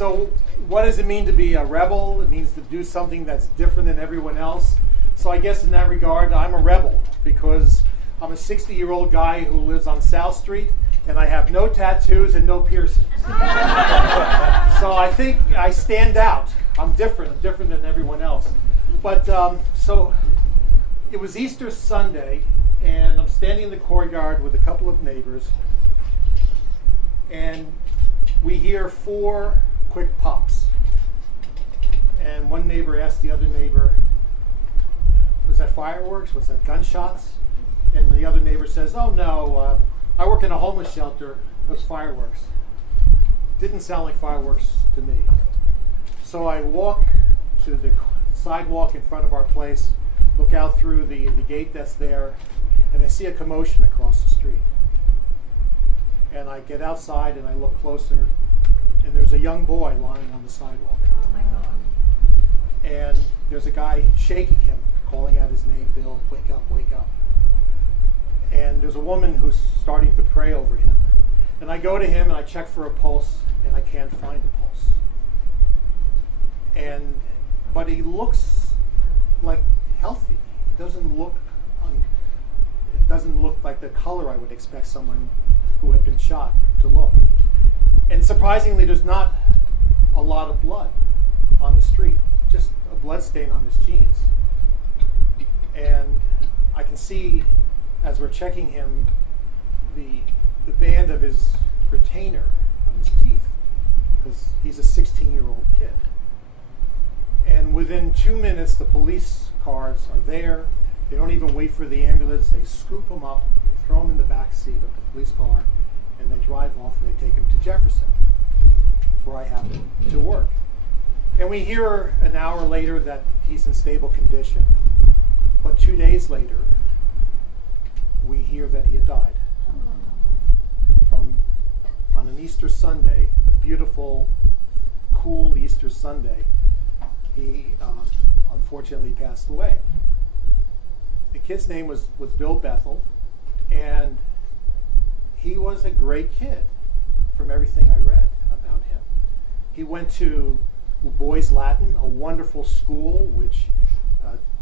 So what does it mean to be a rebel? It means to do something that's different than everyone else. So I guess in that regard, I'm a rebel because I'm a 60-year-old guy who lives on South Street, and I have no tattoos and no piercings. So I think I stand out. I'm different. I'm different than everyone else. But so it was Easter Sunday, and I'm standing in the courtyard with a couple of neighbors, and we hear 4 quick pops. And one neighbor asked the other neighbor, was that fireworks? Was that gunshots? And the other neighbor says, oh no, I work in a homeless shelter. It was fireworks. Didn't sound like fireworks to me. So I walk to the sidewalk in front of our place, look out through the gate that's there, and I see a commotion across the street. And I get outside and I look closer, and there's a young boy lying on the sidewalk. Oh my God. And there's a guy shaking him, calling out his name, Bill, wake up, wake up. And there's a woman who's starting to pray over him. And I go to him and I check for a pulse, and I can't find a pulse. But he looks like healthy. It doesn't look like the color I would expect someone who had been shot to look. And surprisingly, there's not a lot of blood on the street, just a blood stain on his jeans. And I can see, as we're checking him, the band of his retainer on his teeth, because he's a 16-year-old kid. And within 2 minutes, the police cars are there. They don't even wait for the ambulance. They scoop him up, they throw him in the back seat of the police car, and they drive off and they take him to Jefferson, where I happen to work. And we hear an hour later that he's in stable condition. But 2 days later, we hear that he had died. On an Easter Sunday, a beautiful, cool Easter Sunday, he unfortunately passed away. The kid's name was Bill Bethel, and he was a great kid from everything I read about him. He went to Boys Latin, a wonderful school which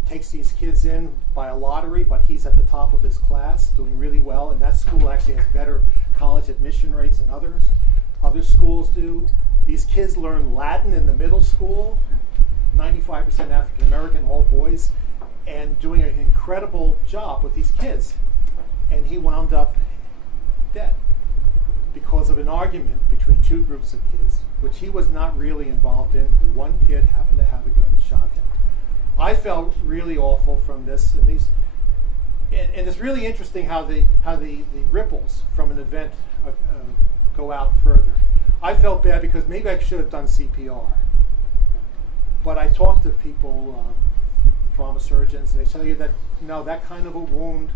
takes these kids in by a lottery, but he's at the top of his class, doing really well, and that school actually has better college admission rates than other schools do. These kids learn Latin in the middle school, 95% African American, all boys, and doing an incredible job with these kids. And he wound up dead because of an argument between 2 groups of kids, which he was not really involved in. One kid happened to have a gun and shot him. I felt really awful from this, and it's really interesting how the ripples from an event go out further. I felt bad because maybe I should have done CPR, but I talked to people, trauma surgeons, and they tell you that no, that kind of a wound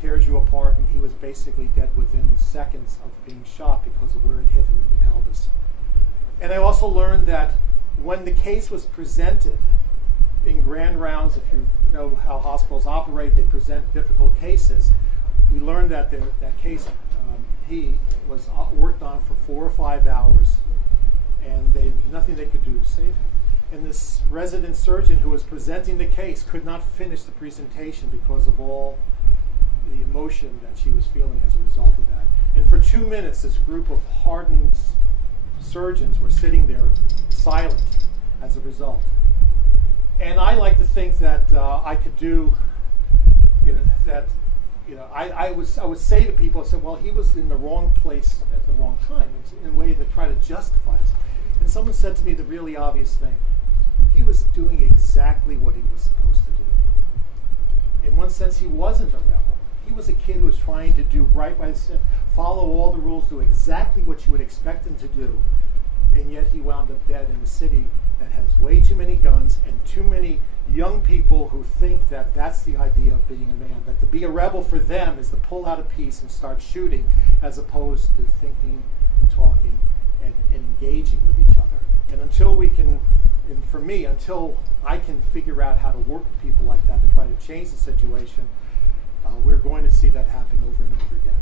tears you apart, and he was basically dead within seconds of being shot because of where it hit him in the pelvis. And I also learned that when the case was presented in grand rounds, if you know how hospitals operate, they present difficult cases. We learned that that case, he was worked on for 4 or 5 hours, and nothing they could do to save him. And this resident surgeon who was presenting the case could not finish the presentation because of all the emotion that she was feeling as a result of that. And for 2 minutes, this group of hardened surgeons were sitting there silent as a result. And I like to think that I could do, I would say to people, I said, well, he was in the wrong place at the wrong time, in a way to try to justify it. And someone said to me the really obvious thing. He was doing exactly what he was supposed to do. In one sense, he wasn't a rebel. He was a kid who was trying to do right by the follow all the rules, do exactly what you would expect him to do. And yet he wound up dead in a city that has way too many guns and too many young people who think that that's the idea of being a man, that to be a rebel for them is to pull out a piece and start shooting, as opposed to thinking, talking, and engaging with each other. And until we can, and for me, until I can figure out how to work with people like that to try to change the situation, we're going to see that happen over and over again.